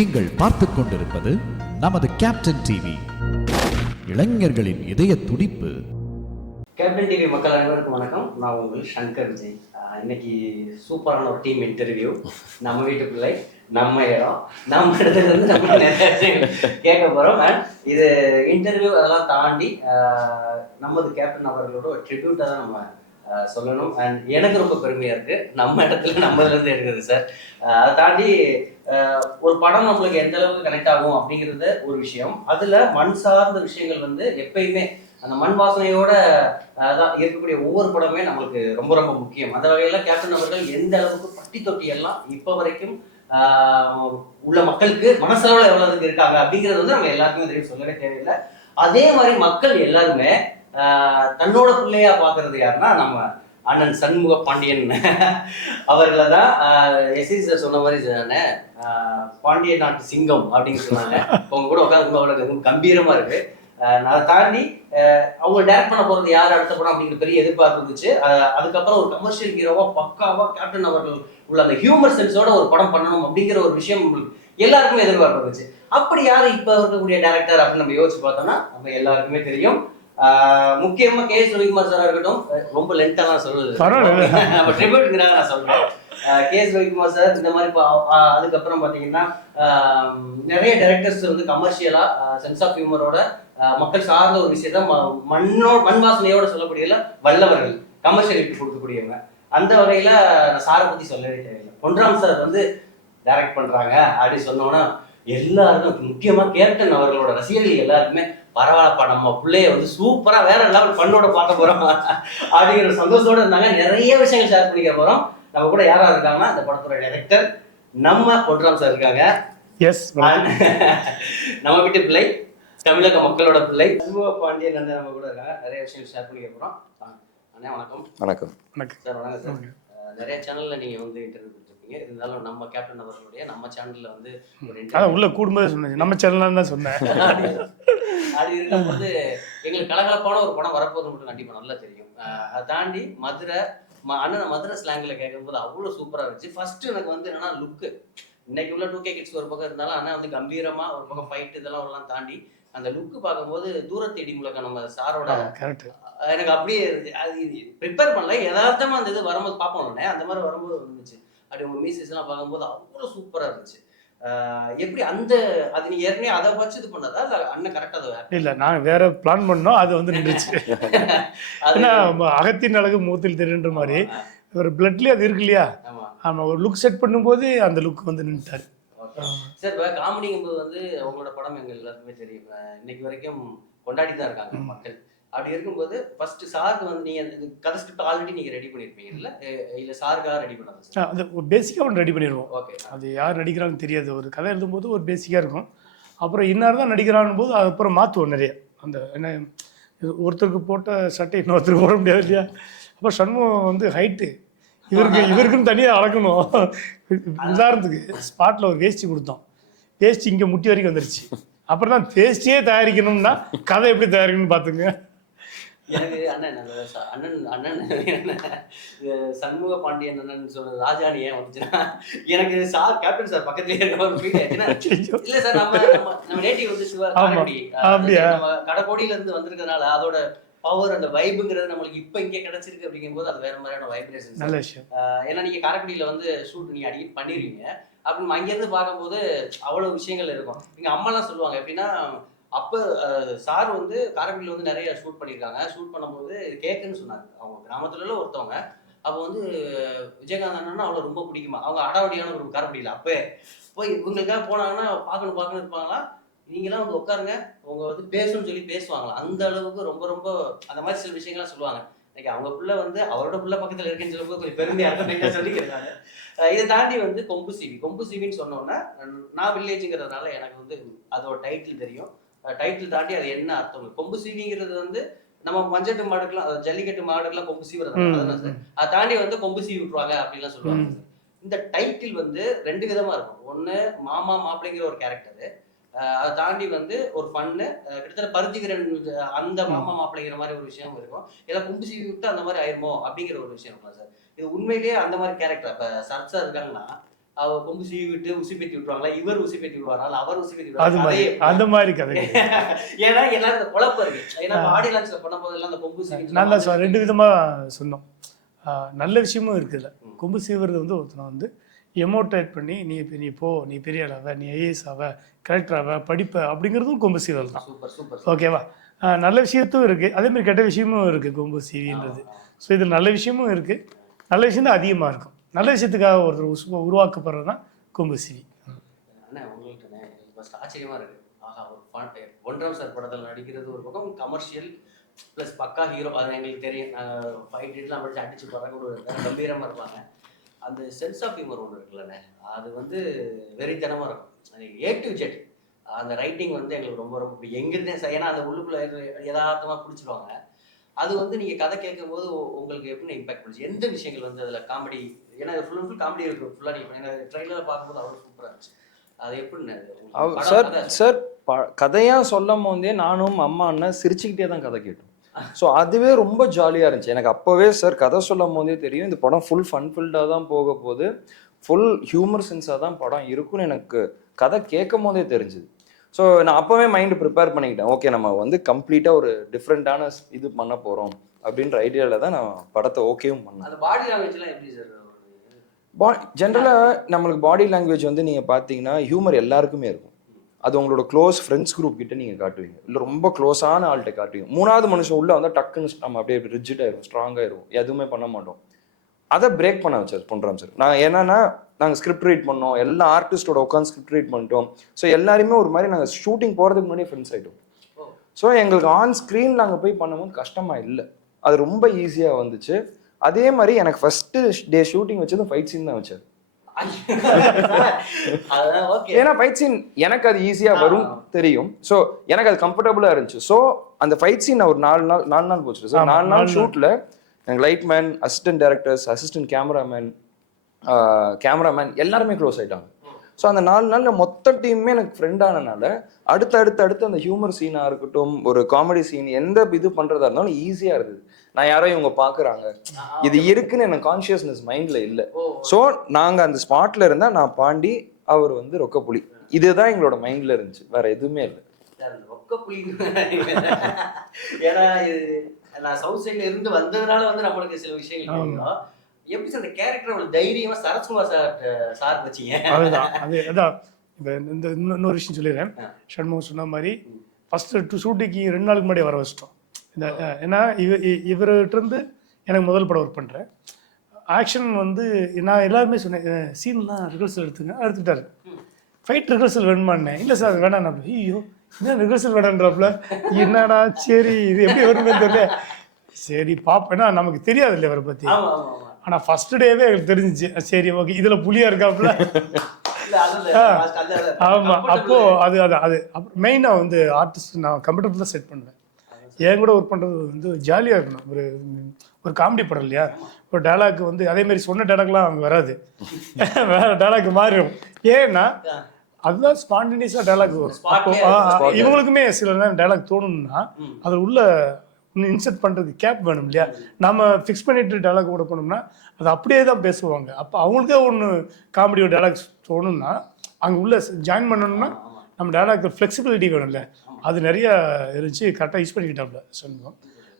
நீங்கள் பார்த்துக் கொண்டிருப்பது நமது கேப்டன் டிவி, இளைஞர்களின் இதய துடிப்பு. கேப்டன் டிவி மக்கள் அனைவருக்கும் வணக்கம். நான் உங்கள் சங்கர் விஜய். இன்னைக்கு சூப்பரான ஒரு டீம் இன்டர்வியூ. நம்ம வீட்டு பிள்ளை, நம்ம இடம், நம்ம இடத்துல இருந்து நம்ம நிறைய கேட்க போகிறோம். அண்ட் இது இன்டர்வியூ அதெல்லாம் தாண்டி நமது கேப்டன் அவர்களோட ஒரு ட்ரிபியூட்டாக தான் நம்ம சொல்லணும். அண்ட் எனக்கு ரொம்ப பெருமையாக இருக்குது நம்ம இடத்துல நம்மதுலேருந்து எடுக்குது சார். அதை தாண்டி ஒரு படம் நம்மளுக்கு எந்த அளவுக்கு கனெக்ட் ஆகும் அப்படிங்கிறது ஒரு விஷயம். அதில் மண் சார்ந்த விஷயங்கள் வந்து எப்பயுமே அந்த மண் வாசனையோட தான் இருக்கக்கூடிய ஒவ்வொரு படமே நம்மளுக்கு ரொம்ப ரொம்ப முக்கியம். அந்த வகையில் கேப்டன் அவர்கள் எந்த அளவுக்கு பட்டி தொட்டி எல்லாம் இப்போ வரைக்கும் உள்ள மக்களுக்கு மனசளவில் எவ்வளவுக்கு இருக்காங்க அப்படிங்கிறது வந்து நம்ம எல்லாருக்குமே தெரியும், சொல்லவே தேவையில்லை. அதே மாதிரி மக்கள் எல்லாருமே தன்னோட பிள்ளையா பாக்குறது யாருன்னா நம்ம அண்ணன் சண்முக பாண்டியன் அவர்களை தான். எஸ்சி சார் சொன்ன மாதிரி தானே, பாண்டியன் நாட்டு சிங்கம் அப்படின்னு சொன்னாங்க. அவங்க கூட உட்காந்து அவ்வளவு கம்பீரமா இருக்கு. அதை தாண்டி அவங்க டைரக்ட் பண்ண போறது யார் அடுத்த படம் அப்படிங்கிற பெரிய எதிர்பார்ப்பு இருந்துச்சு. அதுக்கப்புறம் ஒரு கமர்ஷியல் ஹீரோவா பக்காவா கேப்டன் அவர்கள் உள்ள அந்த ஹியூமர் சென்ஸோட ஒரு படம் பண்ணணும் அப்படிங்கிற ஒரு விஷயம் எல்லாருக்குமே எதிர்பார்ப்பு இருந்துச்சு. அப்படி யாரு இப்ப இருக்கக்கூடிய டைரக்டர் அப்படின்னு நம்ம யோசிச்சு பார்த்தோம்னா நம்ம எல்லாருக்குமே தெரியும். முக்கியமா கே எஸ் ரவிக்குமார் சாரா இருக்கட்டும், ரொம்ப லென்த்தா தான் சொல்லுது, நம்ம ட்ரிபியூட்ங்கிறத நான் சொல்றேன். கே எஸ் ரவிக்குமார் சார் இந்த மாதிரி அதுக்கப்புறம் பாத்தீங்கன்னா நிறைய டைரக்டர்ஸ் வந்து கமர்ஷியலா சென்ஸ் ஆஃப் ஹியூமரோட மக்கள் சார்ந்த ஒரு விஷயத்த மண் வாசனையோட சொல்லக்கூடியல வல்லவர்கள், கமர்ஷியல் ஹிட் கொடுக்கக்கூடியவங்க. அந்த வகையில சாரை பத்தி சொல்லவே தேவையில்லை. பொன்ராம் சார் வந்து டைரக்ட் பண்றாங்க அப்படின்னு சொன்னோன்னா எல்லாருக்கும், முக்கியமா கேப்டன் அவர்களோட ரசிகர்கள் எல்லாருக்குமே பரவாயில்லப்பா நம்ம பிள்ளைய வந்து சூப்பரா வேற லெவல் பண்ணோட பார்க்க போறோம் அப்படிங்கிற சந்தோஷத்தோட இருந்தாங்க. நிறைய விஷயங்கள் ஷேர் பண்ணிக்க போறோம். நம்ம கூட யாரா இருக்காங்கன்னா இந்த படத்தோட டைரக்டர் நம்ம பொன்ராம் சார் இருக்காங்க. எஸ், நம்ம வீட்டு பிள்ளை, தமிழக மக்களோட பிள்ளை சண்முக பாண்டியன் வந்து நம்ம கூட இருக்காங்க. நிறைய விஷயங்கள் ஷேர் பண்ணிக்க போறோம். அண்ணா வணக்கம். வணக்கம் சார். வணக்கம் சார். நிறைய சேனல்ல நீங்க வந்து இன்டர்வியூ கொடுத்துருப்பீங்க. இருந்தாலும் நம்ம கேப்டன் அவர்களுடைய நம்ம சேனல்ல வந்து ஒரு உள்ள கூடும்போது சொன்னேன், நம்ம சேனல்ல தான் சொன்னேன். அது இருக்கும்போது எங்களுக்கு கலகலப்பான ஒரு படம் வரப்போது மட்டும் கண்டிப்பா நல்லா தெரியும். அதை தாண்டி மதுரை அண்ணன் மதுரை ஸ்லாங்ல கேட்கும்போது அவ்வளவு சூப்பரா இருந்துச்சு. ஃபர்ஸ்ட் எனக்கு வந்து என்னன்னா லுக்கு, இன்னைக்கு உள்ள 2K கிட்ஸ் ஒரு பக்கம் இருந்தாலும் ஆனா வந்து கம்பீரமா ஒரு பக்கம் ஃபைட் இதெல்லாம் எல்லாம் தாண்டி அந்த லுக்கு பார்க்கும்போது தூரத்தேடி முழக்க நம்ம சாரோட எனக்கு அப்படியே அது ப்ரிப்பேர் பண்ணல, யதார்த்தமா அந்த இது வரும்போது பார்ப்போம் அந்த மாதிரி வரும்போது இருந்துச்சு. அப்படி உங்க மீசஸ் எல்லாம் பார்க்கும்போது அவ்வளவு சூப்பரா இருந்துச்சு. எப்படி அந்த அது நீங்க ஏற்கனவே அதை வச்சு இது பண்ணதா இல்ல அண்ணன் கரெக்டா? இல்ல, நான் வேற பிளான் பண்ணோம், அது வந்து நின்றுச்சு. ஏன்னா அகத்தின் அழகு மூத்தில் தெரியுன்ற மாதிரி ஒரு பிளட்லயே அது இருக்கு இல்லையா. ஆமா, ஒரு லுக் செட் பண்ணும்போது அந்த லுக் வந்து நின்றுட்டாரு. சார் இப்போ காமெடிங்கும்போது வந்து உங்களோட படம் எங்க எல்லாருக்குமே தெரியும், இன்னைக்கு வரைக்கும் கொண்டாடி தான் இருக்காங்க மக்கள். அப்படி இருக்கும்போது ஃபர்ஸ்ட் சாருக்கு வந்து நீங்க கதை ஸ்கிரிப்ட் ஆல்ரெடி நீங்க ரெடி பண்ணிருப்பீங்கல்ல, இல்ல சாருக்காக ரெடி பண்ணாங்க? அது ஒரு பேசிக்கா ஒன்று ரெடி பண்ணிடுவோம். ஓகே. அது யார் நடிக்கிறான்னு தெரியாது. ஒரு கதை எழுதும்போது ஒரு பேசிக்கா இருக்கும். அப்புறம் இன்னார் தான் நடிக்கிறான் போது அதுக்கப்புறம் மாற்றுவோம் நிறைய. அந்த என்ன ஒருத்தருக்கு போட்ட சட்டை இன்னொருத்தருக்கு போட முடியாது இல்லையா. அப்புறம் சண்முகம் வந்து ஹைட்டு, இவருக்குன்னு தனியாக அளக்கணும். உதாரணத்துக்கு ஸ்பாட்டில் ஒரு வேஷ்டி கொடுத்தோம், வேஷ்டி இங்கே முட்டி வரைக்கும் வந்துருச்சு. அப்புறம் தான் வேஷ்டியே தயாரிக்கணும்னா கதை எப்படி தயாரிக்கணும்னு பார்த்துங்க. எனக்கு அண்ணன் சண்முக பாண்டியன் அண்ணன் சொல்ற ராஜாணி ஏன் வந்துச்சுன்னா, எனக்கு சார் கேப்டன் சார் பக்கத்துலயே இருக்க ஒரு ஃபீல் ஆச்சுன்னா, இல்ல சார் நம்ம நேட்டிவ் வந்து சிவகாரக்குடி, நம்ம கடக்கோடியில இருந்து வந்திருக்கிறதுனால அதோட பவர் அந்த வைபுங்கிறது நம்மளுக்கு இப்ப இங்கே கிடைச்சிருக்கு. அப்படிங்கும்போது அது வேற மாதிரியான வைப்ரேஷன். நல்ல விஷயம். ஏன்னா நீங்க காரைக்குடியில வந்து ஷூட் நீங்க அடிக்கடி பண்ணிருவீங்க. அப்படின்னு அங்கிருந்து பார்க்கும்போது அவ்வளவு விஷயங்கள் இருக்கும். எங்க அம்மா எல்லாம் சொல்லுவாங்க எப்படின்னா, அப்ப சார் வந்து காரைக்குடியில வந்து நிறைய ஷூட் பண்ணியிருக்காங்க. ஷூட் பண்ணும்போது கேக்குன்னு சொன்னாங்க அவங்க கிராமத்துல ஒருத்தவங்க. அப்போ வந்து விஜயகாந்த் அண்ணா அவ்வளவு ரொம்ப பிடிக்குமா, அவங்க அடாவடியான ஒரு காரைக்குடியில அப்ப போய் இவங்களுக்காக போனாங்கன்னா பார்க்கணும் இருப்பாங்களா, நீங்களாம் வந்து உட்காருங்க உங்க வந்து பேசணும்னு சொல்லி பேசுவாங்களா. அந்த அளவுக்கு ரொம்ப ரொம்ப அந்த மாதிரி சில விஷயங்கள்லாம் சொல்லுவாங்க. இன்னைக்கு அவங்க பிள்ளை வந்து அவரோட பிள்ளை பக்கத்துல இருக்குன்னு சொல்லும்போது கொஞ்சம் பெருமையா இருக்கும் சொல்லிக்கிறாங்க. இதை தாண்டி வந்து கொம்பு சிவின்னு சொன்னோன்னா, நான் வில்லேஜுங்கிறதுனால எனக்கு வந்து அதோட டைட்டில் தெரியும். டைட்டில் தாண்டி அது என்ன அர்த்தம், கொம்பு சீவிங்கிறது வந்து நம்ம மஞ்சட்டு மாடுக்கெல்லாம் ஜல்லிக்கட்டு மாடுக்கெல்லாம் கொம்பு சீவுறது, அதை தாண்டி வந்து கொம்பு சீவி விட்டுருவாங்க அப்படின்லாம் சொல்லுவாங்க. இந்த டைட்டில் வந்து 2 விதமா இருக்கும். ஒண்ணு மாமா மாப்பிள்ளைங்கிற ஒரு கேரக்டரு, அதை தாண்டி வந்து ஒரு ஃபன்னு, கிட்டத்தட்ட பருத்திக்கிறன் அந்த மாமா மாப்பிள்ளைங்கிற மாதிரி ஒரு விஷயம் இருக்கும். ஏதாவது கொம்பு சீவி விட்டு அந்த மாதிரி ஆயிருமோ அப்படிங்கிற ஒரு விஷயம் இருக்கும் சார். இது உண்மையிலேயே அந்த மாதிரி கேரக்டர். இப்ப சர்ச்சா இருக்காங்கன்னா அவ கொம்பு சீவி விட்டு உசுப்பேத்தி விட்டுருவாங்களா, இவர் உசுப்பேத்தி விடுவாரா, அவர் உசுப்பேத்தி அது மாதிரி விடுவாங்க. அந்த மாதிரி கதை. ஏன்னா எல்லாரும் இந்த குழப்பம் இருக்கு. ஏன்னா ஆடியோ லான்ச்ல பண்ணும் போதெல்லாம் அந்த கொம்பு சீவி நான் தான் 2 விதமா சொன்னோம். நல்ல விஷயமும் இருக்குல்ல. கொம்பு சீவுறது வந்து ஒருத்தனை வந்து எமோட்டேட் பண்ணி நீ போ, நீ பெரிய ஆளாவ, நீ ஐஏஎஸ் ஆவ, கலெக்டர் ஆவ, படிப்ப அப்படிங்கிறதும் கொம்பு சீவல் தான். Super super. ஓகேவா? நல்ல விஷயத்தும் இருக்குது, அதேமாதிரி கெட்ட விஷயமும் இருக்குது கொம்பு சீவின்றது. ஸோ இது நல்ல விஷயமும் இருக்குது, நல்ல விஷயம் தான் அதிகமாக இருக்கும். நல்ல விஷயத்துக்காக ஒருத்தர் உருவாக்கப்படுறது தான் கொம்பு சீவி. அண்ணா உங்கள்கிட்ட ஃபர்ஸ்ட் ஆச்சரியமா இருக்கு. ஆஹா, ஒரு ஒன்றாம் சார் படத்தில் நடிக்கிறது ஒரு பக்கம், கமர்ஷியல் ப்ளஸ் பக்கா ஹீரோ, அது எங்களுக்கு தெரியும். ஃபைட் ரேட்லாம் படிச்சு அடிச்சு போகிறாங்க, ஒரு கம்பீரமாக இருப்பாங்க. அந்த சென்ஸ் ஆஃப் ஹியூமர் ஒன்று இருக்குல்லண்ணே, அது வந்து வெறித்தனமாக இருக்கும். ஏ டு ஜெட் அந்த ரைட்டிங் வந்து எங்களுக்கு ரொம்ப ரொம்ப எங்கிருந்தே ஏன்னா அந்த உள்ளுக்குள்ள யதார்த்தமாக பிடிச்சிருவாங்க. அது வந்து நீங்கள் கதை கேட்கும் போது உங்களுக்கு எப்படி இம்பாக்ட் பண்ணுச்சு? எந்த விஷயங்கள் வந்து அதில் காமெடி, ஏன்னா அது ஃபுல் அண்ட் ஃபுல் காமெடி இருக்கும் ஃபுல்லாக. நீங்கள் ட்ரெயிலரில் பார்க்கும்போது அவ்வளோ சூப்பராக இருந்துச்சு. அது எப்படி சார் கதையாக சொல்லும் போதே நானும் அம்மா அண்ணன் சிரிச்சுக்கிட்டே தான் கதை கேட்டோம். ஸோ அதுவே ரொம்ப ஜாலியாக இருந்துச்சு எனக்கு. அப்போவே சார் கதை சொல்லும் போதே தெரியும் இந்த படம் ஃபுல் ஃபன்ஃபில்டாக தான் போக போகுது, ஃபுல் ஹியூமர் சென்ஸாக தான் படம் இருக்குன்னு எனக்கு கதை கேட்கும் போதே தெரிஞ்சுது. ஸோ நான் அப்போவே மைண்டு ப்ரிப்பேர் பண்ணிக்கிட்டேன், ஓகே நம்ம வந்து கம்ப்ளீட்டாக ஒரு டிஃப்ரெண்ட்டான இது பண்ண போகிறோம் அப்படின்ற ஐடியாவில் தான் நான் படத்தை ஓகேவும் பண்ணேன். அந்த பாடி லாங்குவேஜ்லாம் எப்படி சார்? ஜென்ரலாக நம்மளுக்கு பாடி லாங்குவேஜ் வந்து நீங்கள் பார்த்தீங்கன்னா ஹியூமர் எல்லாருக்குமே இருக்கும். அது உங்களோட க்ளோஸ் ஃப்ரெண்ட்ஸ் குரூப் கிட்ட நீங்கள் காட்டுவீங்க, இல்லை ரொம்ப க்ளோஸான ஆள்கிட்ட காட்டுவீங்க. 3வது மனுஷன் உள்ள வந்து டக்குன்னு நம்ம அப்படியே ரிஜிட்டாயிரும், ஸ்ட்ராங்காயிரும், எதுவுமே பண்ண மாட்டோம். அதை பிரேக் பண்ண வச்சார் பொன்ராம் சார். நாங்கள் என்னன்னா நாங்கள் ஸ்கிரிப்ட் ரீட் பண்ணோம், எல்லா ஆர்டிஸ்டோட உட்காந்து ஸ்கிரிப்ட் ரீட் பண்ணிட்டோம். ஸோ எல்லாருமே ஒரு மாதிரி நாங்கள் ஷூட்டிங் போகிறதுக்கு முன்னாடியே ஃப்ரெண்ட்ஸ் ஆகிட்டோம். ஸோ எங்களுக்கு ஆன் ஸ்க்ரீன் நாங்கள் போய் பண்ணும்போது கஷ்டமாக இல்லை, அது ரொம்ப ஈஸியாக வந்துச்சு. அதே மாதிரி எனக்கு ஃபஸ்ட்டு டே ஷூட்டிங் வச்சது ஃபைட் சீன் தான் வச்சார். ஏன்னா ஃபைட் சீன் எனக்கு அது ஈஸியாக வரும் தெரியும். ஸோ எனக்கு அது கம்ஃபர்டபுளாக இருந்துச்சு. ஸோ அந்த ஃபைட் சீன் ஒரு 4 நாள் போச்சு சார். 4 நாள் ஷூட்டில் எனக்கு lightman, assistant directors, assistant cameraman எல்லாருமே க்ளோஸ் ஆகிட்டாங்க. ஸோ அந்த 4 நாளில் மொத்த டீமுமே எனக்கு ஃப்ரெண்ட் ஆனனால அடுத்து அந்த ஹியூமர் சீனாக இருக்கட்டும், ஒரு காமெடி சீன், எந்த இது பண்ணுறதா இருந்தாலும் ஈஸியாக இருக்குது. நான் யாரோ இவங்க பார்க்குறாங்க இது இருக்குன்னு எனக்கு கான்ஷியஸ்னஸ் மைண்டில் இல்லை. ஸோ நாங்கள் அந்த ஸ்பாட்டில் இருந்தால் நான் பாண்டி, அவர் வந்து ரொக்கப்புலி, இதுதான் எங்களோட மைண்டில் இருந்துச்சு, வேற எதுவுமே இல்லை. ரொக்கப்புலி ஏன்னா நான் சவுத் சைட்ல இருந்து வந்ததுனால வந்து நம்மளுக்கு சில விஷயங்கள் எப்படி சார் அந்த கேரக்டர் அவ்வளவு தைரியமா சரத்குமார் சார் வச்சீங்க? அதான் இப்போ இந்த இன்னொரு விஷயம் சொல்லிடுறேன். ஷண்முகம் சொன்ன மாதிரி ஃபஸ்ட்டு ஷூட்டிங்கு 2 நாளுக்கு முன்னாடி வர வச்சிட்டோம். இந்த ஏன்னா இவர்கிட்ட இருந்து எனக்கு முதல் படம் ஒர்க் பண்ணுறேன். ஆக்ஷன் வந்து நான் எல்லாருமே சொன்னேன், சீன்லாம் ரிஹர்சல் எடுத்துக்கிட்டாரு. ஃபைட் ரிஹர்சல் வேணுமான்னே, இல்லை சார் வேணாம். ஐயோ என்ன ரிஹர்சல் வேணான்றாப்புல, என்னடா சரி இது எப்படி வருமே தெரியல, சரி பாப்பேன்னா நமக்கு தெரியாது இல்லை இவரை பற்றி. ஆனால் ஃபர்ஸ்ட் டேவே எனக்கு தெரிஞ்சிச்சு, சரி ஓகே இதில் புலியாக இருக்காப்புல. ஆமாம், அப்போது அது அப்புறம் மெயினாக வந்து ஆர்டிஸ்ட் நான் கம்ப்யூட்டர் தான் செட் பண்ணுவேன். என் கூட ஒர்க் பண்ணுறது வந்து ஜாலியாக இருக்கணும். ஒரு காமெடி படம் இல்லையா, ஒரு டைலாக் வந்து அதேமாரி சொன்ன டைலாக்லாம் அவங்க வராது, வேறு டைலாக் மாறிடும். ஏன்னா அதுதான் ஸ்பான்டேனியஸாக டைலாக் வரும். இவங்களுக்குமே சில நேரம் டைலாக் தோணும்னா அது உள்ள இன்சர்ட் பண்ணுறதுக்கு கேப் வேணும் இல்லையா. நம்ம ஃபிக்ஸ் பண்ணிட்டு டைலாக் கூட போனோம்னா அது அப்படியே தான் பேசுவாங்க. அப்போ அவங்களுக்கே ஒன்று காமெடியோட டைலாக்ஸ் தோணும்னா அங்கே உள்ள ஜாயின் பண்ணணும்னா நம்ம டைலாக் ஃப்ளெக்சிபிலிட்டி வேணும்ல, அது நிறைய இருந்துச்சு. கரெக்டாக யூஸ் பண்ணிக்கிட்டாப்ல சொன்னோம்.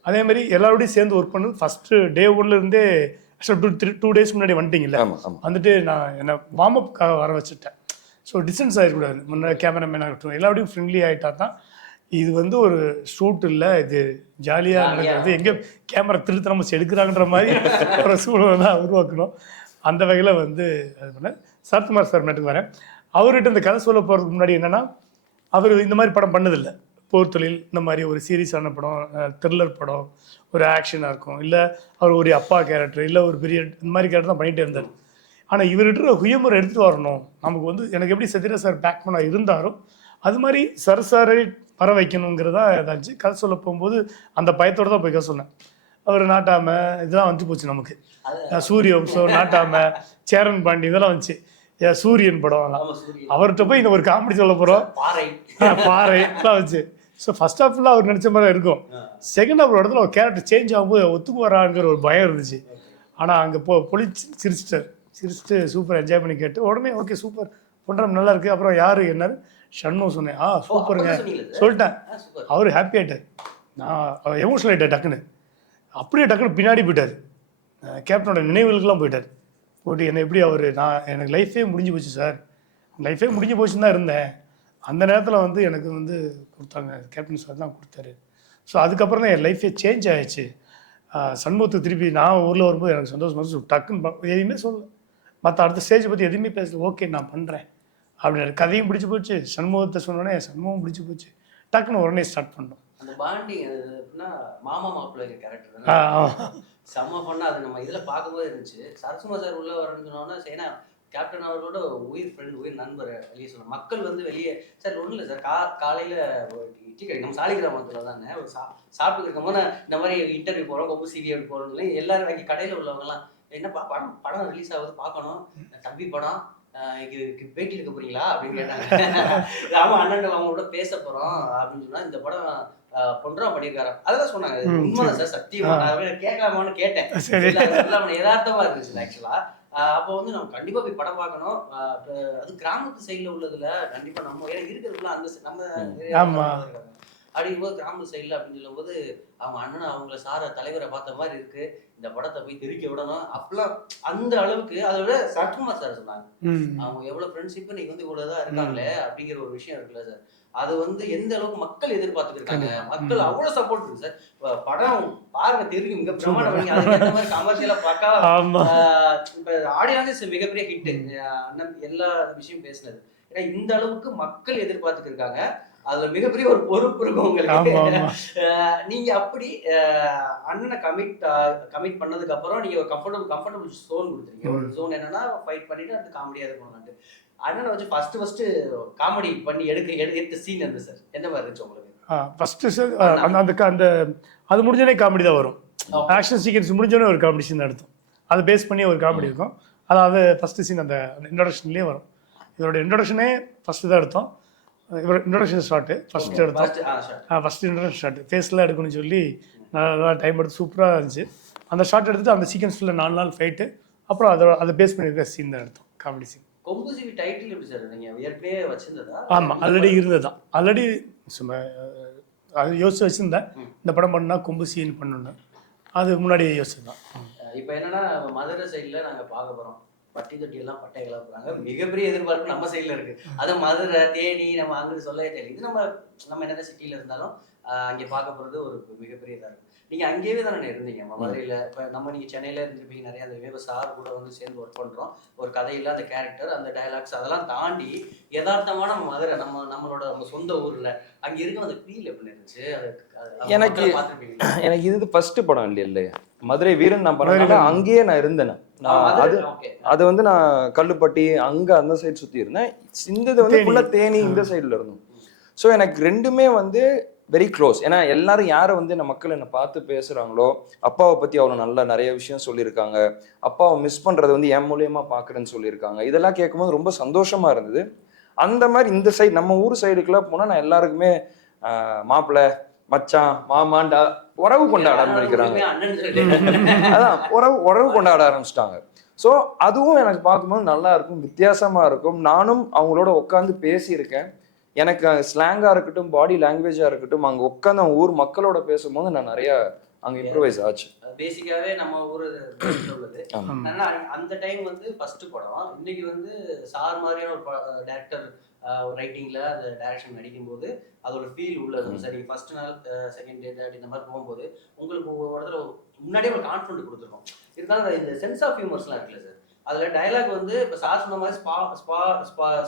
அதேமாதிரி எல்லாரோடையும் சேர்ந்து ஒர்க் பண்ணது ஃபஸ்ட்டு டே 1லேருந்தே 2 டேஸ் முன்னாடி வந்துட்டிங்கல்ல, வந்துட்டு நான் என்னை வார்ம் அப்காக வர வச்சுட்டேன். ஸோ டிஸ்டன்ஸ் ஆகிடக்கூடாது, முன்னே கேமராமேன் ஆகட்டும் எல்லாரோடையும் ஃப்ரெண்ட்லி ஆகிட்டா தான் இது வந்து ஒரு ஷூட் இல்லை, இது ஜாலியாக நடக்கிறது, எங்கே கேமரா திருத்தனமா எடுக்கிறாங்கன்ற மாதிரி ஒரு சூழலை தான் உருவாக்கணும். அந்த வகையில் வந்து அது பண்ண சரத்குமார் சார் மேட்டுக்கு வரேன். அவர்கிட்ட இந்த கதை சொல்ல போகிறதுக்கு முன்னாடி என்னென்னா, அவர் இந்த மாதிரி படம் பண்ணதில்லை. போர் தொழில் இந்த மாதிரி ஒரு சீரியஸான படம், த்ரில்லர் படம், ஒரு ஆக்ஷனாக இருக்கும், இல்லை அவர் ஒரு அப்பா கேரக்டர், இல்லை ஒரு பெரிய இந்த மாதிரி கேரக்டர் தான் பண்ணிகிட்டே இருந்தார். ஆனால் இவர்கிட்ட ஹியூமர் எடுத்துகிட்டு வரணும், நமக்கு வந்து எனக்கு எப்படி சத்யராஜ் சார் பேக் பண்ண இருந்தாரோ அது மாதிரி சரசாரை வர வைக்கணுங்கிறதா ஏதாச்சும் கதை சொல்ல போகும்போது அந்த பயத்தோடு தான் போய் கதை சொன்னேன். அவர் நாட்டாமை இதெல்லாம் வந்து போச்சு நமக்கு, சூரிய வம்சம், நாட்டாமை, சேரன் பாண்டி இதெல்லாம் வந்துச்சு, சூரியன் படம். அவர்கிட்ட போய் இந்த ஒரு காமெடி சொல்ல போகிறோம், பாறை எல்லாம் வச்சு. ஸோ ஃபர்ஸ்ட் ஹாஃப்ல அவர் நினச்ச மாதிரி இருக்கும். செகண்ட் ஹாஃப் இடத்துல ஒரு கேரக்டர் சேஞ்ச் ஆகும்போது ஒத்துக்கு வராங்கிற ஒரு பயம் இருந்துச்சு. ஆனால் அங்கே பொழிச்சு சிரிச்சிட்டார். சிரிச்சுட்டு சூப்பர் என்ஜாய் பண்ணி கேட்டு உடனே ஓகே சூப்பர் பண்ணுறோம் நல்லா இருக்குது. அப்புறம் யார் என்னார் ஷண்முகம் சொன்னேன். சூப்பருங்க சொல்லிட்டேன். அவர் ஹாப்பி ஆகிட்டார். நான் எமோஷனல் ஆகிட்டேன் டக்குன்னு. அப்படியே டக்குன்னு பின்னாடி போயிட்டார். கேப்டனோட நினைவுகளுக்கெல்லாம் போயிட்டார். போட்டு என்னை எப்படி அவர் எனக்கு லைஃபே முடிஞ்சு போச்சு சார், லைஃபே முடிஞ்சு போச்சுன்னு தான் இருந்தேன். அந்த நேரத்தில் வந்து எனக்கு வந்து கொடுத்தாங்க, கேப்டன் சார் தான் கொடுத்தாரு. ஸோ அதுக்கப்புறம் தான் என் லைஃபே சேஞ்ச் ஆகிடுச்சு. சண்முகத்துக்கு திருப்பி நான் ஊரில் வரும்போது எனக்கு சந்தோஷமாக டக்குன்னு எதுவுமே சொல்லலை. மற்ற அடுத்த ஸ்டேஜை பற்றி எதுவுமே பேசல. ஓகே நான் பண்ணுறேன் அப்படின்னு கதையும் பிடிச்சி போச்சு. சண்முகத்தை சொன்னோடனே சண்முகம் பிடிச்சி போச்சு. டக்குன்னு உடனே ஸ்டார்ட் பண்ணோம். அந்த பாண்டிங் எப்படின்னா மாமா மாப்பிள்ளை கேரக்டர் செம்ம பண்ணா அது நம்ம இதில் பார்க்கும்போது இருந்துச்சு. சரத்குமார் சார் உள்ள வரணும்னு சொன்னோன்னா சேனா கேப்டன் அவர்களோட உயிர் ஃப்ரெண்ட் உயிர் நண்பர் வெளியே சொல்லணும். மக்கள் வந்து வெளியே சார் ஒன்றும் இல்லை சார் காலையில் இட்லி கடை நம்ம சாலிகிராமத்தில் தானே ஒரு சாப்பிட்டு இருக்கும்போது இந்த மாதிரி இன்டர்வியூ போகிறோம் கொம்பு சிவி அப்படி போகிறோம்ல எல்லாரும் வாங்கி கடையில் உள்ளவங்கலாம் என்னப்பா படம் ரிலீஸ் ஆகுது பார்க்கணும், தம்பி படம் பேட்டி எடுக்க போறீங்களா அப்படின்னு கேட்டாங்க. ஆமாம் அண்ணன் அவங்களோட பேச போகிறோம் அப்படின்னு சொன்னால் இந்த படம் பொன்றாம் பண்ணியிருக்காரு அதெல்லாம் சொன்னாங்க. உண்மைதான் சார் சத்தியமா நான் கேட்கலாமான்னு கேட்டேன். யதார்த்தமா இருந்துச்சு ஆக்சுவலா. அப்போ வந்து நம்ம கண்டிப்பா போய் படம் பார்க்கணும். அது கிராமத்து சைட்ல உள்ளதுல கண்டிப்பா நம்ம ஏன்னா இருக்கிறதுக்குலாம் அந்த நம்ம அப்படிங்கும்போது கிராமத்து சைட்ல அப்படின்னு சொல்லும் போது அவங்க அண்ணன் அவங்கள சார தலைவரை பார்த்த மாதிரி இருக்கு, இந்த படத்தை போய் திருக்கி விடணும் அப்பெல்லாம் அந்த அளவுக்கு. அதை விட சரத்குமார் சார் சொன்னாங்க அவங்க எவ்வளவு ஃப்ரெண்ட்ஷிப் நீங்க வந்து இவ்வளவுதான் இருக்காங்களே அப்படிங்கிற ஒரு விஷயம் இருக்குல்ல சார். அது வந்து எந்த அளவுக்கு மக்கள் எதிர்பார்த்துட்டு இருக்காங்க, மக்கள் அவ்வளவு சப்போர்ட் இருக்கு சார். படம் பாருங்க தெரியும் மிக பிரமாணம் கமர்ஷியலா பார்க்கா இப்ப ஆடியன்ஸ் மிகப்பெரிய ஹிட். அண்ணன் எல்லா விஷயம் பேசினது ஏன்னா இந்த அளவுக்கு மக்கள் எதிர்பார்த்துட்டு இருக்காங்க. அதுல மிகப்பெரிய ஒரு பொறுப்பு இருக்கும் உங்களுக்கு. நீங்க அப்படி அண்ணனை கமிட் பண்ணதுக்கு அப்புறம் நீங்க ஒரு கம்ஃபர்டபுள் ஜோன் கொடுத்துருக்கீங்க. ஒரு ஜோன் என்னன்னா ஃபைட் பண்ணிட்டு அது காமெடியா இருக்கணும்னு அண்ணனை வச்சு ஃபர்ஸ்ட் காமெடி பண்ணி எடுத்த சீன் எந்த சார் எந்த மாதிரி இருந்துச்சு உங்களுக்கு? ஃபர்ஸ்ட் அந்த அது முடிஞ்சோடனே காமெடி தான் வரும். ஆக்ஷன் சீக்வன்ஸ் முடிஞ்சோடனே ஒரு காமெடி சீன் எடுத்தோம். அதை பேஸ் பண்ணி ஒரு காமெடி இருக்கும். அதாவது ஃபர்ஸ்ட் சீன் அந்த இன்ட்ரோடக்ஷன்லேயே வரும். இவரோட இன்ட்ரோடக்ஷனே ஃபர்ஸ்ட் தான் எடுத்தோம். இவர் இன்ட்ரோடக்ஷன் ஷார்ட்டு ஃபர்ஸ்ட் எடுத்தோம். ஃபர்ஸ்ட் இன்ட்ரோடக்ஷன் ஷார்ட்டு ஃபேஸ்லாம் எடுக்கணும்னு சொல்லி நல்லா டைம் எடுத்து சூப்பராக இருந்துச்சு. அந்த ஷார்ட் எடுத்துட்டு அந்த சீக்வன்ஸில் 4 நாள் ஃபைட்டு. அப்புறம் அதை பேஸ் பண்ணியிருக்க சீன் தான் எடுத்தோம், காமெடி சீன். கொம்பு சிவி டைட்டில் எப்படி சார் நீங்க ஏற்கனவே வச்சிருந்ததா? ஆமாம் ஆல்ரெடி இருந்தது தான். ஆல்ரெடி சும்மா அது யோசிச்சு வச்சுருந்தேன் இந்த படம் பண்ணால் கொம்பு சீன் பண்ணணுன்னு. அது முன்னாடியே யோசிச்சுதான். இப்போ என்னன்னா மதுரை சைடில் நாங்கள் பார்க்க போகிறோம். பட்டி தொட்டி எல்லாம் பட்டை கிளப்புறாங்க. மிகப்பெரிய எதிர்பார்ப்பு நம்ம சைடில் இருக்கு. அது மதுரை தேனி நம்ம அங்கே சொல்லவே தெரியல. இது நம்ம என்ன சிட்டியில் இருந்தாலும் அங்கே பார்க்க போகிறது ஒரு மிகப்பெரிய இதாக இருக்கும். நீங்கள் அங்கேயே தானே இருந்தீங்க மதுரையில். இப்போ நீங்கள் சென்னையில் இருந்துருப்பீங்க. நிறைய அந்த விவேக சார் கூட வந்து சேர்ந்து ஒர்க் பண்ணுறோம். ஒரு கதையில் அந்த கேரக்டர் அந்த டைலாக்ஸ் அதெல்லாம் தாண்டி யதார்த்தமான மதுரை நம்ம சொந்த ஊரில் அங்கே இருக்க அந்த ஃபீல் எப்படி இருந்துச்சு? எனக்கு இது ஃபர்ஸ்ட் படம் இல்லையா மதுரை வீரன் நான் பண்ண அங்கேயே நான் இருந்தேன். அது வந்து நான் கல்லுப்பட்டி அங்கே அந்த சைடு சுற்றி இருந்தேன். இந்த வந்து ஃபுல்லாக தேனி இந்த சைடில் இருந்தோம். ஸோ எனக்கு ரெண்டுமே வந்து வெரி க்ளோஸ். ஏன்னா எல்லாரும் யாரை வந்து நம்ம மக்கள் என்னை பார்த்து பேசுகிறாங்களோ அப்பாவை பற்றி அவ்வளோ நல்லா நிறைய விஷயம் சொல்லியிருக்காங்க. அப்பாவை மிஸ் பண்ணுறது வந்து என் மூலியமாக பார்க்குறேன்னு சொல்லியிருக்காங்க. இதெல்லாம் கேட்கும்போது ரொம்ப சந்தோஷமாக இருந்தது. அந்த மாதிரி இந்த சைடு நம்ம ஊர் சைடுக்கெல்லாம் போனால் நான் எல்லாருக்குமே மாப்பிள்ளை மச்சான் மாமாண்டா உறவு கொண்டாட ஆரம்பிக்கிறாங்க. அதான் உறவு கொண்டாட ஆரம்பிச்சிட்டாங்க. ஸோ அதுவும் எனக்கு பார்க்கும்போது நல்லா இருக்கும், வித்தியாசமாக இருக்கும். நானும் அவங்களோட உட்காந்து பேசியிருக்கேன். எனக்கு ஸ்லாங்காக இருக்கட்டும் பாடி லாங்குவேஜாக இருக்கட்டும் அங்கே உட்காந்து அவங்க ஊர் மக்களோட பேசும்போது நான் நிறையா அங்கே இம்ப்ரூவைஸ் ஆச்சு. பேசிக்காவே நம்ம ஊர் உள்ளது. அந்த டைம் வந்து ஃபர்ஸ்ட் படம். இன்னைக்கு வந்து சார் மாதிரியான ஒரு டேரக்டர் ரைட்டிங்ல அந்த டைரக்ஷன் நடிக்கும்போது அதோட ஃபீல் உள்ளது. சரி ஃபர்ஸ்ட் நாள் செகண்ட் டே தேர்ட் இந்த மாதிரி போகும்போது உங்களுக்கு ஒரு இடத்துல முன்னாடியே ஒரு கான்ஃபிடன்ட் கொடுத்துருக்கோம். இருந்தாலும் இந்த சென்ஸ் ஆஃப் ஹியூமர்ஸ்லாம் இருக்குல்ல சார், அதுல டைலாக் வந்து இப்போ சார் சொன்ன மாதிரி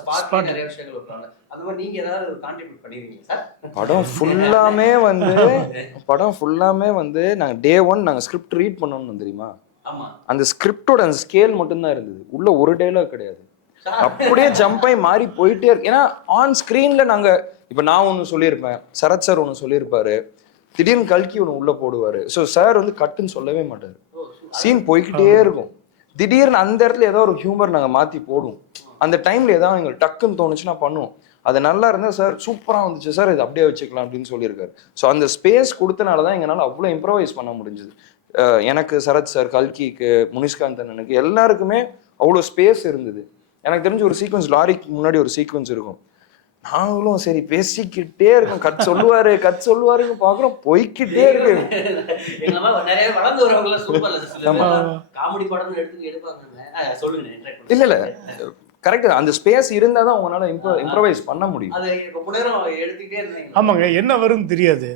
ஸ்பாட் நிறைய விஷயங்கள் வைப்பாங்க. அந்த மாதிரி நீங்க ஏதாவது கான்ட்ரிபியூட் பண்ணிருக்கீங்க சார்? படம் ஃபுல்லாமே வந்து நாங்கள் டே 1 நாங்கள் ஸ்கிரிப்ட் ரீட் பண்ணோம்னு தெரியுமா? ஆமா. அந்த ஸ்கிரிப்டோட அந்த ஸ்கேல் மட்டும்தான் இருந்தது. உள்ள ஒரு டைலாக் கிடையாது. அப்படியே ஜம்ப் ஆகி மாறி போயிட்டே இருக்கு. ஏன்னா ஆன் ஸ்கிரீன்ல நாங்க இப்ப நான் ஒண்ணு சொல்லியிருப்பேன், சரத் சார் ஒண்ணு சொல்லியிருப்பாரு, திடீர்னு கல்கி ஒண்ணு உள்ள போடுவாரு. ஸோ சார் வந்து கட்டுன்னு சொல்லவே மாட்டாரு. சீன் போய்கிட்டே இருக்கும். திடீர்னு அந்த இடத்துல ஏதோ ஒரு ஹியூமர் நாங்க மாத்தி போடுவோம். அந்த டைம்ல ஏதாவது எங்களுக்கு டக்குன்னு தோணுச்சுன்னா பண்ணுவோம். அது நல்லா இருந்தா சார் சூப்பரா வந்துச்சு சார், இது அப்படியே வச்சுக்கலாம் அப்படின்னு சொல்லியிருக்காரு. ஸோ அந்த ஸ்பேஸ் கொடுத்தனாலதான் எங்களால் அவ்வளோ இம்ப்ரவைஸ் பண்ண முடிஞ்சது. எனக்கு, சரத் சார், கல்கிக்கு, முனிஷ்காந்த் அண்ணனுக்கு எல்லாருக்குமே அவ்வளோ ஸ்பேஸ் இருந்தது. எனக்கு தெரிஞ்ச ஒரு சீக்வன்ஸ், லாரிக்கு முன்னாடி ஒரு சீக்வன்ஸ் இருக்கும். நாங்களும் சரி பேசிக்கிட்டே இருக்கோம், கட் சொல்லுவாருன்னு பாக்குறோம், போய்கிட்டே இருக்கு. நிறைய வளர்ந்து வரவங்க சூப்பர்ல காமெடி படம் எடுப்பாங்க. சொல்லுங்க. இல்ல கரெக்ட், அந்த ஸ்பேஸ் இருந்தா தான் உங்களால இம்ப்ரவைஸ் பண்ண முடியும். அது ரொம்ப நேரம் எடுத்துக்கிட்டே இருந்தீங்க. ஆமாங்க, என்ன வரும்னு தெரியாது.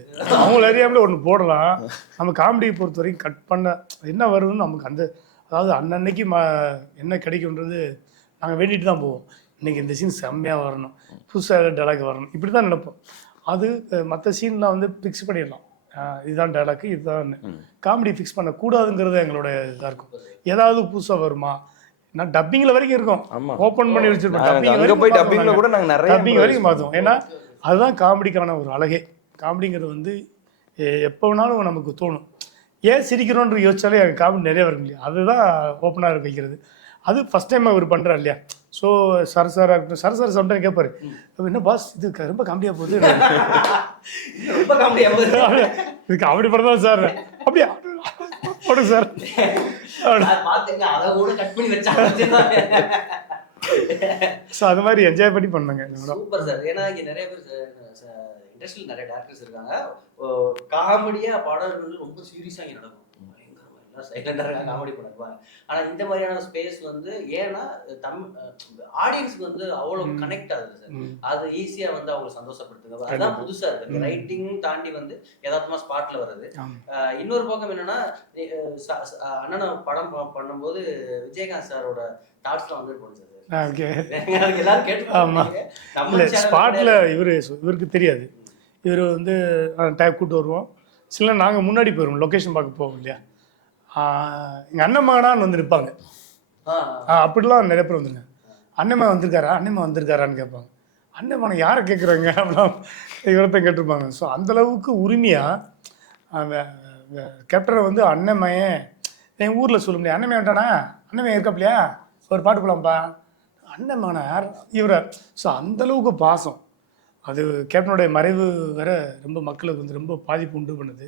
அவங்கள அறியாமலே ஒன்று போடலாம். நம்ம காமெடியை பொறுத்த வரைக்கும் கட் பண்ண என்ன வருதுன்னு நமக்கு அந்த, அதாவது அன்னன்னைக்கு என்ன கிடைக்கும்ன்றது நாங்கள் வேண்டிட்டு தான் போவோம். இன்னைக்கு இந்த சீன் செம்மையாக வரணும், புதுசாக டைலாக் வரணும், இப்படி தான் நினைப்போம். அது மற்ற சீன்லாம் வந்து ஃபிக்ஸ் பண்ணிடலாம், இதுதான் டைலாக்கு, இதுதான். காமெடி ஃபிக்ஸ் பண்ணக்கூடாதுங்கிறது எங்களோட இதாக இருக்கும். ஏதாவது புதுசாக வருமா, நான் டப்பிங்கில் வரைக்கும் இருக்கும், ஓப்பன் பண்ணி வச்சிருப்போம். டப்பிங் வரைக்கும் பார்த்தோம். ஏன்னா அதுதான் காமெடிக்கான ஒரு அழகே. காமெடிங்கிறது வந்து எப்போ வேணாலும் நமக்கு தோணும். ஏன் சிரிக்கிறோன்ற யோசிச்சாலே எனக்கு காமெடி நிறைய வரும் இல்லையா, அதுதான் ஓப்பனாக வைக்கிறது. அது ஃபஸ்ட் டைம் அவர் பண்ணுறாரு இல்லையா. ஸோ சரசாராக இருக்கட்டும், சரசார சம்டைம் கேட்பாரு, என்ன பாஸ் இது ரொம்ப காமெடியாக போகுது, ரொம்ப காமெடியாக போகுது, இது காமெடி படம் தான் சார், அப்படியா போடுங்க சார். ஸோ அது மாதிரி என்ஜாய் பண்ணி பண்ணாங்க. Super sir. ஏன்னா இங்கே நிறைய பேர் இண்டஸ்ட்ரியில் நிறைய டேரக்டர்ஸ் இருக்காங்க, காமெடியாக பாடல்கள் ரொம்ப சீரியஸாக இங்கே நடக்கும், சைலண்டாக இருக்காங்க, காமெடி பண்ணுவாங்க. ஆனால் இந்த மாதிரியான ஸ்பேஸ் வந்து ஏன்னா ஆடியன்ஸுக்கு வந்து அவ்வளோ கனெக்ட் ஆகுது சார். அது ஈஸியாக வந்து அவங்களை சந்தோஷப்படுத்துங்க. அதுதான் புதுசாக இருக்குது. ரைட்டிங் தாண்டி வந்து யதார்த்தமாக ஸ்பாட்டில் வருது. இன்னொரு பக்கம் என்னன்னா, அண்ணனை படம் பண்ணும்போது விஜயகாந்த் சாரோட தாட்ஸ்லாம் வந்து போச்சு சார். எல்லாரும் கேட்டு ஸ்பாட்டில் இவருக்கு தெரியாது. இவர் வந்து டைப் கூப்பிட்டு வருவோம். சில நாங்கள் முன்னாடி போயிடுவோம், லொக்கேஷன் பார்க்க போவோம் இல்லையா. எங்கள் அண்ணன் மகனான்னு வந்து நிற்பாங்க. அப்படிலாம் நிறைய பேர் வந்துருங்க, அண்ணன் வந்திருக்காரான்னு கேட்பாங்க. அண்ணன் மகன் யாரை கேட்குறாங்க அப்படிலாம் இவரத்தையும் கேட்டிருப்பாங்க. ஸோ அந்தளவுக்கு உரிமையாக கேப்டரை வந்து அண்ணன் மகன் என் ஊரில் சொல்ல முடியாது. அண்ணன் வேண்டானா, அண்ணன் இருக்காப்லையா, ஒரு பாட்டு போலாம்ப்பா, அண்ணன் மகனா யார் இவரை. ஸோ அந்தளவுக்கு பாசம். அது கேப்டனுடைய மறைவு வேற ரொம்ப மக்களுக்கு வந்து ரொம்ப பாதிப்பு உண்டு பண்ணுது.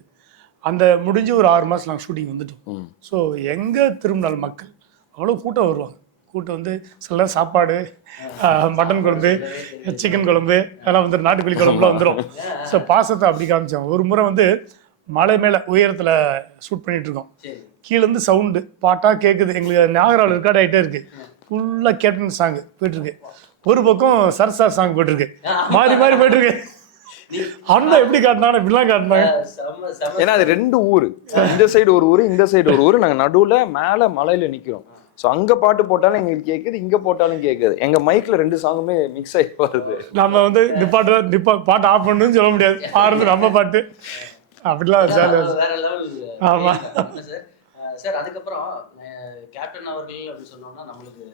அந்த முடிஞ்சு ஒரு 6 மாதம் நாங்கள் ஷூட்டிங் வந்துட்டோம். ஸோ எங்கே திரும்பினாலும் மக்கள் அவ்வளோ கூட்டம் வருவாங்க. கூட்டம் வந்து சில சாப்பாடு, மட்டன் குழம்பு, சிக்கன் குழம்பு, அதெல்லாம் வந்து நாட்டுக்கோழி குழம்புலாம் வந்துடும். ஸோ பாசத்தை அப்படி காமிச்சோம். ஒரு முறை வந்து மலை மேலே உயரத்தில் ஷூட் பண்ணிகிட்டு இருக்கோம். கீழேருந்து சவுண்டு பாட்டாக கேட்குது. எங்களுக்கு நாகரால் ரெக்கார்ட் ஆகிட்டே இருக்குது. ஃபுல்லாக கேப்டன் சாங் போயிட்டுருக்கு. ஒரு பக்கம் சரசார் சாங் போயிட்டுருக்கு. மாறி மாறி போயிட்டுருக்கு. அண்ணன் எப்படி காட்டினாங்க, இப்படிலாம் காட்டினாங்க. ஏன்னா அது 2 ஊர், இந்த சைடு ஒரு ஊர், இந்த சைடு ஒரு ஊர். நாங்கள் நடுவில் மேலே மலையில் நிற்கிறோம். ஸோ அங்கே பாட்டு போட்டாலும் எங்களுக்கு கேட்குது, இங்கே போட்டாலும் கேட்குது. எங்கள் மைக்கில் 2 சாங்குமே மிக்ஸ் ஆகி வருது. நம்ம வந்து பாட்டு ஆஃப் பண்ணணும்னு சொல்ல முடியாது, ஆடுறது நம்ம பாட்டு அப்படிலாம் வேற லெவல். ஆமாம் சார். அதுக்கப்புறம் கேப்டன் அவர்கள் அப்படின்னு சொன்னோம்னா நம்மளுக்கு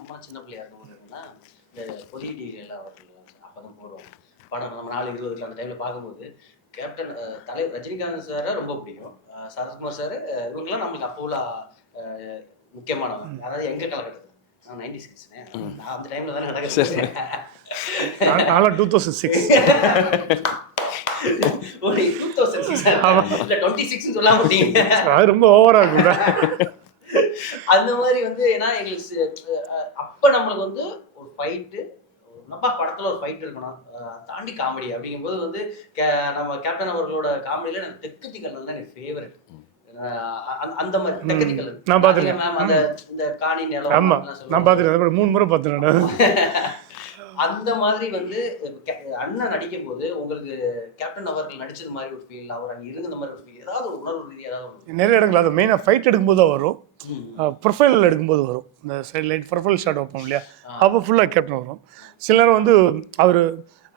அம்மா சின்ன பிள்ளையா இருக்கவங்கன்னா இந்த பொதி டிவிலாம் அவர்கள் அப்போ தான் போடுவோம் படம். நம்ம 4:20 அந்த டைமில் பார்க்கும்போது கேப்டன் தலைவர் ரஜினிகாந்த் சாரை ரொம்ப பிடிக்கும், சரத்குமார் சார், இவங்கெல்லாம் நம்மளுக்கு அப்போ உள்ள முக்கியமானவங்க. அதாவது எங்கள் காலகட்டத்தில் நான் 96 நான் அந்த டைமில் தானே நடக்குது. 2006 ரொம்ப ஓவரா இருக்குல்ல. அந்த மாதிரி வந்து ஏன்னா எங்களுக்கு அப்ப நம்மளுக்கு வந்து ஒரு ஃபைட்டு, நம்ம படத்துல ஒரு ஃபைட் இருக்கணும், தாண்டி காமெடி அப்படிங்கும்போது வந்து நம்ம கேப்டன் அவர்களோட காமெடியில எனக்கு தெக்கத்தி கல்லல் தான் எனக்கு ஃபேவரட். அந்த மாதிரி தெக்கத்தி கல்லல் நான் பாத்துருக்கேன் மேம். அந்த இந்த காணி நிலம் நான் பாத்துருக்கேன், 3 முறை பார்த்தேன். அந்த மாதிரி வந்து அண்ணன் நடிக்கும் போது உங்களுக்கு கேப்டன் அவர்கள் நடிச்சது மாதிரி ஒரு ஃபீல், அவர் அங்கே இருந்த மாதிரி ஒரு ஃபீல், ஏதாவது ஒரு உணர்வு ரீதியாக ஏதாவது நிறைய இடங்கள். அது மெயினாக ஃபைட் எடுக்கும்போது தான் வரும், ப்ரொஃபைல் எடுக்கும்போது வரும். இந்த சைட் லைட் ப்ரொஃபைல் ஷாட் வைப்போம் இல்லையா, அப்போ ஃபுல்லாக கேப்டன் வரும். சில நேரம் வந்து அவர்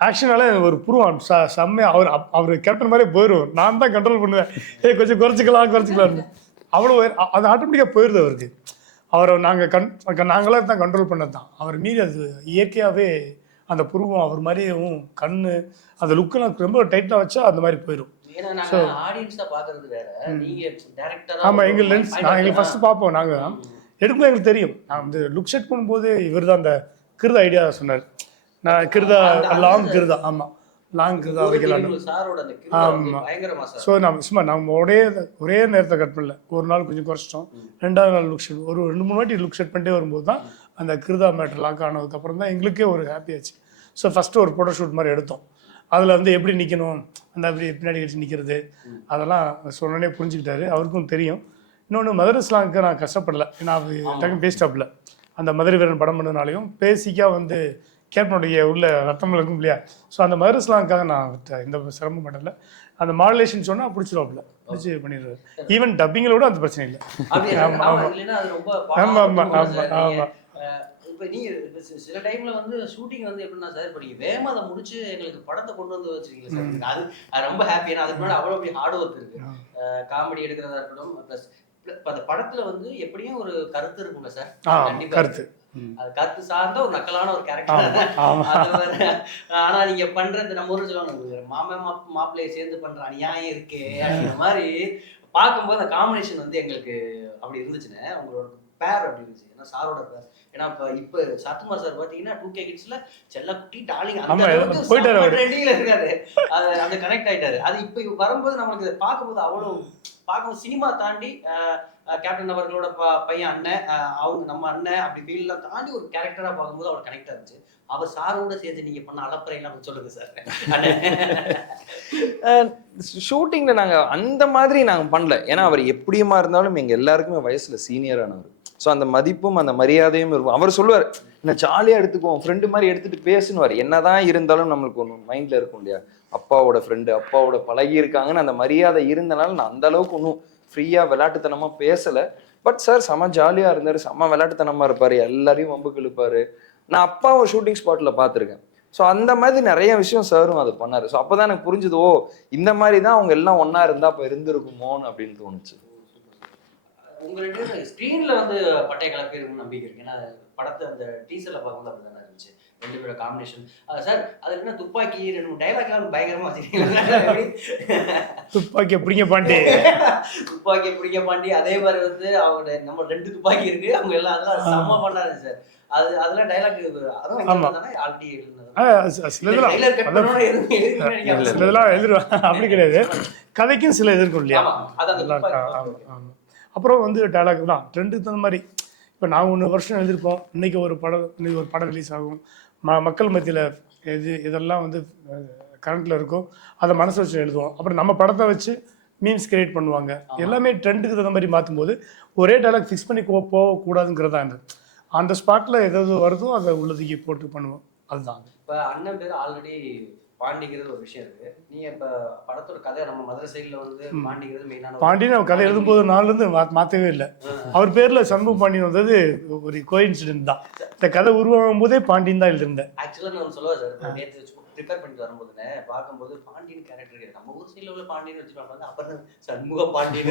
ஆக்ஷனால ஒரு புருவான் செம்மையாக அவர் கேப்டன் மாதிரியே போயிடுவார். நான் தான் கண்ட்ரோல் பண்ணுவேன், கொஞ்சம் குறைச்சிக்கலாம்னு. அவ்வளோ அது ஆட்டோமேட்டிக்காக போயிடுது அவருக்கு. அவரை நாங்களாம் தான் கண்ட்ரோல் பண்ணது தான். அவர் மீறி அது இயற்கையாகவே அந்த புருவம் அவர் மாதிரியும் கண்ணு அந்த லுக்கெல்லாம் ரொம்ப டைட்டாக வச்சா அந்த மாதிரி போயிடும். ஆமாம், எங்கள் லென்ஸ் எங்களுக்கு ஃபஸ்ட்டு பார்ப்போம். நாங்கள் எடுக்கும்போது எங்களுக்கு தெரியும். நான் வந்து லுக் செட் பண்ணும்போது இவர் தான் அந்த கிருதா ஐடியா சொன்னார். நான் கிருதா லாங் கிருதா, ஆமாம் லாங் கிருதா வைக்கலான்னு. சாரோட அந்த கிருதா வந்து பயங்கரமா சார். ஸோ நம்ம ஒரே நேரத்தை கட் பண்ணல, ஒரு நாள் கொஞ்சம் குறைச்சிட்டோம், 2வது நாள் லுக் ஷெட் ஒரு 2-3 வாட்டி லுக் ஷெட் பண்ணிட்டே வரும்போது தான் அந்த கிருதா மேட்டர் லாக் ஆனதுக்கப்புறம் தான் எங்களுக்கே ஒரு ஹாப்பி ஆச்சு. ஸோ ஃபஸ்ட்டு ஒரு ஃபோட்டோ ஷூட் மாதிரி எடுத்தோம். அதில் வந்து எப்படி நிற்கணும், அந்த அப்படி பின்னாடி கழிச்சு நிற்கிறது, அதெல்லாம் சொன்னோடனே புரிஞ்சுக்கிட்டாரு, அவருக்கும் தெரியும். இன்னொன்று மதுரை ஸ்லாங்க்கு நான் கஷ்டப்படலை, ஏன்னா அது டக்குன்னு பேஸ்டாப்பில் அந்த மதுரை வீரன் படம் பண்ணதுனாலையும் பேசிக்காக வந்து கேப்டனுடைய உள்ள ரத்தம் இருக்கும் இல்லையா, ஸோ அந்த மதுரை ஸ்லாங்காக நான் எந்த சிரமம் பண்ணல. அந்த மாடுலேஷன் சொன்னால் பிடிச்சிருவாப்புல, பிடிச்சி பண்ணிடுவார். ஈவன் டப்பிங்களோட அந்த பிரச்சனை இல்லை. ஆமாம் ஆமாம் ஆமாம் ஆமாம் ஆமாம். இப்போ நீங்கள் சில டைமில் வந்து ஷூட்டிங் வந்து எப்படின்னா சார், இப்போ நீங்கள் வேகமாக அதை முடிச்சு எங்களுக்கு படத்தை கொண்டு வந்து வச்சுருக்கீங்க சார், அது ரொம்ப ஹாப்பி. ஏன்னா அதுக்கு முன்னாடி அவ்வளோ அப்படி ஹார்ட் ஒர்க் இருக்குது, காமெடி எடுக்கிறதா இருக்கட்டும். ப்ளஸ் அந்த படத்தில் வந்து எப்படியும் ஒரு கருத்து இருக்குங்க சார், கண்டிப்பாக கருத்து. அது கருத்து சார்ந்த ஒரு நக்கலான ஒரு கேரக்டர். ஆனா நீங்க பண்றது நம்ம ஊர்ல சொல்லுவாங்க, மாப்பிள்ளையை சேர்ந்து பண்ற அநியாயம் இருக்கே அப்படின்ற மாதிரி பார்க்கும்போது அந்த காம்பினேஷன் வந்து எங்களுக்கு அப்படி இருந்துச்சுன்னு. உங்களோட பேர் அப்படி இருந்துச்சு, ஏன்னா சாரோட பேர். ஏன்னா இப்போ சத்துமார் சார் பாத்தீங்கன்னா 2K கிட்ஸ்ல செல்லக்குட்டி டார்லிங் அந்த ட்ரெண்டிங்ல இருக்காரு, அந்த கனெக்ட் ஆயிட்டாரு. அது இப்போ வரும்போது நம்மளுக்கு பார்க்கும்போது அவ்வளவு பார்க்கும்போது சினிமா தாண்டி கேப்டன் அவர்களோட பையன் அண்ணன், அவங்க நம்ம அண்ணன் அப்படி ஃபீல்லாம் தாண்டி ஒரு கேரக்டரா பார்க்கும்போது அவரோட கனெக்ட் ஆச்சு. அவர் சாரோட சேர்த்து நீங்க பண்ண அலப்பறையெல்லாம் சொல்லுங்க சார். ஷூட்டிங்ல நாங்க அந்த மாதிரி நாங்க பண்ணல, ஏன்னா அவர் எப்படியுமா இருந்தாலும் எங்க எல்லாருக்குமே வயசுல சீனியரானவர். ஸோ அந்த மதிப்பும் அந்த மரியாதையும் இருக்கும். அவர் சொல்லுவார், என்ன ஜாலியாக எடுத்துக்குவோம், ஃப்ரெண்டு மாதிரி எடுத்துகிட்டு பேசுனுவார். என்னதான் இருந்தாலும் நம்மளுக்கு ஒன்று மைண்டில் இருக்கும் இல்லையா, அப்பாவோட ஃப்ரெண்டு, அப்பாவோட பழகி இருக்காங்கன்னு அந்த மரியாதை இருந்தனால நான் அந்த அளவுக்கு ஒன்றும் ஃப்ரீயாக விளையாட்டுத்தனமாக பேசலை. பட் சார் செம்ம ஜாலியாக இருந்தார், செம்ம விளையாட்டுத்தனமாக இருப்பார், எல்லாரையும் வம்புக்கு இழுப்பார். நான் அப்பாவை ஷூட்டிங் ஸ்பாட்டில் பார்த்துருக்கேன். ஸோ அந்த மாதிரி நிறைய விஷயம் சாரும் அதை பண்ணார். ஸோ அப்போ தான் எனக்கு புரிஞ்சுது, ஓ இந்த மாதிரி தான் அவங்க எல்லாம் ஒன்றா இருந்தால் அப்போ இருந்திருக்குமோன்னு அப்படின்னு தோணுச்சு. உங்களுக்கு ஸ்க்ரீன்ல வந்து பட்டை கலப்பி இருக்குன்னு நம்பிக்கை இருக்கு, ஏன்னா படத்தை அந்த டீசர்ல பார்க்கும்போது அப்படி தானே இருந்துச்சு, 2 பேரோட காம்பினேஷன். சார் அது என்ன துப்பாக்கி 2 டைலாக்லாம் பயங்கரமா வச்சிருக்கீங்க. துப்பாக்கி பிடிங்க பாண்டி, துப்பாக்கி பிடிங்க பாண்டி. அதே மாதிரி வந்து அவங்க நம்ம 2 துப்பாக்கி இருக்கு, அவங்க எல்லாம் அதெல்லாம் செம்ம பண்ணாரு சார். அதெல்லாம் டைலாக் சிலதெல்லாம் எழுதுருவாங்க, அப்படி கிடையாது, கதைக்கும் சில இது இருக்கும் இல்லையா. அப்புறம் வந்து டைலாக் தான் ட்ரெண்டுக்கு தகுந்த மாதிரி. இப்போ நாங்கள் 1 வருஷம் எழுதியிருப்போம், இன்னைக்கு ஒரு படம் ரிலீஸ் ஆகும், மக்கள் மத்தியில் இதெல்லாம் வந்து கரண்ட்டில் இருக்கும், அதை மனசு வச்சு எழுதுவோம். அப்புறம் நம்ம படத்தை வச்சு மீம்ஸ் கிரியேட் பண்ணுவாங்க, எல்லாமே ட்ரெண்டுக்கு தகுந்த மாதிரி மாற்றும்போது ஒரே டைலாக் ஃபிக்ஸ் பண்ணி போகக்கூடாதுங்கிறதா இருந்தது. அந்த ஸ்பாட்டில் எதாவது வருதோ அதை உள்ளதுக்கு போட்டு பண்ணுவோம், அதுதான். இப்போ அண்ணன் பேர் ஆல்ரெடி பாண்டிங்கிறது ஒரு விஷயம் இருக்கு. நீங்க இப்ப படத்தோட கதை நம்ம மதுரை சைடுல வந்து பாண்டிங்கிறது மெயினான பாண்டியன் அவர் கதை எழுதும்போது நாள்லேருந்து மாற்றவே இல்லை. அவர் பேர்ல சண்முக பாண்டியன் வந்தது ஒரு கோயின்சிடென்ட் தான். இந்த கதை உருவாகும் போதே பாண்டியன் தான் எழுதிருந்தேன். ஆக்சுவலா நான் சொல்லுவேன் சார், நேற்று ப்ரிப்பேர் பண்ணிட்டு வரும்போதுன்னு பார்க்கும்போது பாண்டியன் கேரக்டர் இருக்கு, நம்ம ஊர் சைடில் உள்ள பாண்டியன் வச்சுருப்பாங்க, அப்புறம் சண்முக பாண்டியன்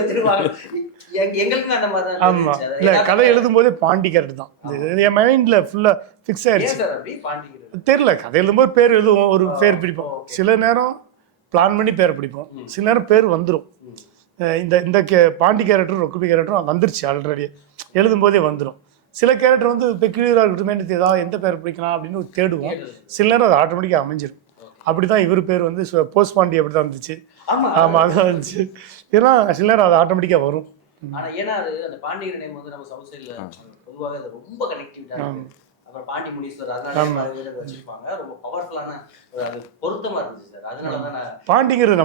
வச்சிருவாங்க. எங்களுக்குமே அந்த மாதிரி தான். ஆமா இல்லை, கதை எழுதும் போதே பாண்டி கேரக்டர் தான் என் மைண்ட்ல ஃபுல்லா ஃபிக்ஸ் ஆயிடுச்சு. தெரியல, கதை எழுதும்போது பேர் எழுதுவோம், ஒரு பேர் பிடிப்போம், சில நேரம் பிளான் பண்ணி பேரை பிடிப்போம், சில நேரம் பேர் வந்துடும். இந்த பாண்டி கேரக்டரும் ரொக்குபி கேரக்டரும் வந்துருச்சு ஆல்ரெடி, எழுதும் போதே வந்துடும். சில கேரக்டர் வந்து பெக்யூலராக இருக்கட்டும், ஏதாவது எந்த பேர் பிடிக்கலாம் அப்படின்னு தேடுவோம், சில நேரம் அது ஆட்டோமேட்டிக்காக அமைஞ்சிடும். அப்படிதான் இவர் பேர் வந்து போஸ்ட் பாண்டி அப்படி தான் இருந்துச்சு. ஆமாம் அதுதான் இருந்துச்சு, ஏன்னா சில நேரம் அது ஆட்டோமேட்டிக்காக வரும். ஆனால் ஏன்னா அது அந்த பாண்டியன் நேம் வந்து நம்ம சவுத் சைடில் பொதுவாக அது ரொம்ப கனெக்டிவிட்டாக இருக்குது. அப்புறம் பாண்டி முனீஸ்வர் அதனால வச்சிருப்பாங்க, ரொம்ப பவர்ஃபுல்லான அது பொருத்தமாக இருந்துச்சு சார். அதனால தான் பாண்டிங்கிறது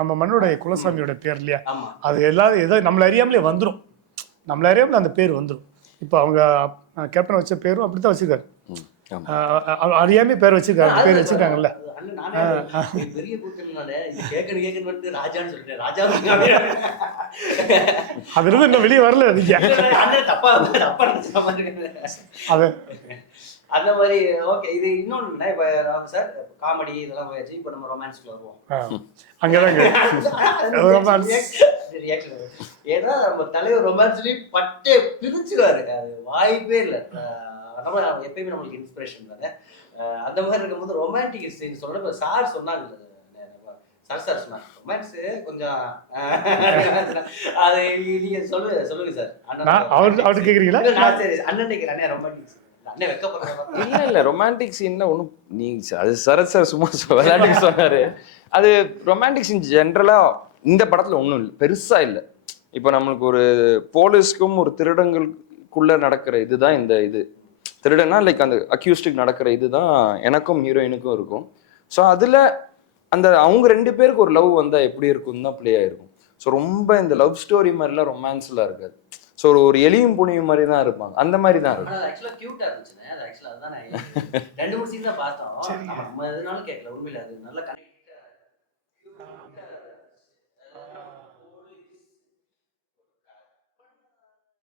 நம்ம மண்ணோட குலசாமியோட பேர் இல்லையா, அது எல்லாரும் ஏதோ நம்மளை அறியாமலே வந்துடும், நம்மளை அறியாமலே அந்த பேர் வந்துடும். இப்போ அவங்க கேப்டன் வச்ச பேரும் அப்படித்தான் வச்சிருக்காரு, அறியாமே பேர் வச்சிருக்காரு, பேர் வச்சிருக்காங்கல்ல. பெரிய வந்து ராஜான்னு சொல்லிட்டேன், ராஜா அது இருந்து இன்னும் வெளியே வரல. தப்பா அந்த மாதிரி. ஓகே, இது இன்னொன்னு இப்போ சார் காமெடி இதெல்லாம் போயாச்சு, இப்போ நம்ம ரொமான்ஸ்க்குள்ள வருவோம். அங்கதாங்க ஏன்னா நம்ம தலைவர் ரொமான்ஸ்லி பட்டே பிரிச்சுருவாரு, அது வாய்ப்பே இல்லை. நம்ம எப்பயுமே நம்மளுக்கு இன்ஸ்பிரேஷன் தானே. அந்த மாதிரி இருக்கும்போது ரொமான்டிக் சீன் சொல்ல இப்போ சார் சொன்னாங்க, சார் சொன்னாங்க ரொமான்ஸ் கொஞ்சம் அது நீங்க சொல்லுங்க சார். அவர்கிட்ட கேக்குறீங்களா? சரி, அண்ணன் கேட்கிறேன் ரொமான்டிக் அண்ணே வெக்கப்படுறேன். இல்ல ரொமான்டிக் சீன்ல ஒன்றும் நீங்க அது சரத் சார் சும்மா விளையாட்டுக்கு சொன்னாரு. அது ரொமான்டிக் சீன் ஜென்ரலா இந்த படத்துல ஒன்றும் இல்லை, பெருசா இல்லை. இப்போ நம்மளுக்கு ஒரு போலீஸ்க்கும் ஒரு திருடங்களுக்குள்ள நடக்கிற இதுதான் இந்த இது. திருடனா லைக் அந்த அக்யூஸ்டிக் நடக்கிற இதுதான் எனக்கும் ஹீரோயினுக்கும் இருக்கும். ஸோ அதுல அந்த அவங்க 2 பேருக்கு ஒரு லவ் வந்தா எப்படி இருக்கும்னு தான் பிளே ஆயிருக்கும். ஸோ ரொம்ப இந்த லவ் ஸ்டோரி மாதிரிலாம் ரொமான்ஸ்லாம் இருக்காது. ஸோ ஒரு எலியும் புனியும் மாதிரி தான் இருப்பாங்க, அந்த மாதிரி தான் இருக்கும். அது ஆக்சுவலா கியூட்டா இருந்துச்சுண்ணே. அது ஆக்சுவலா அதுதான் நான் 2 3 சீன் தான் பார்த்தோம். நம்ம எதுனாலும் கேட்கல, உண்மையில அது நல்ல கனெக்ட்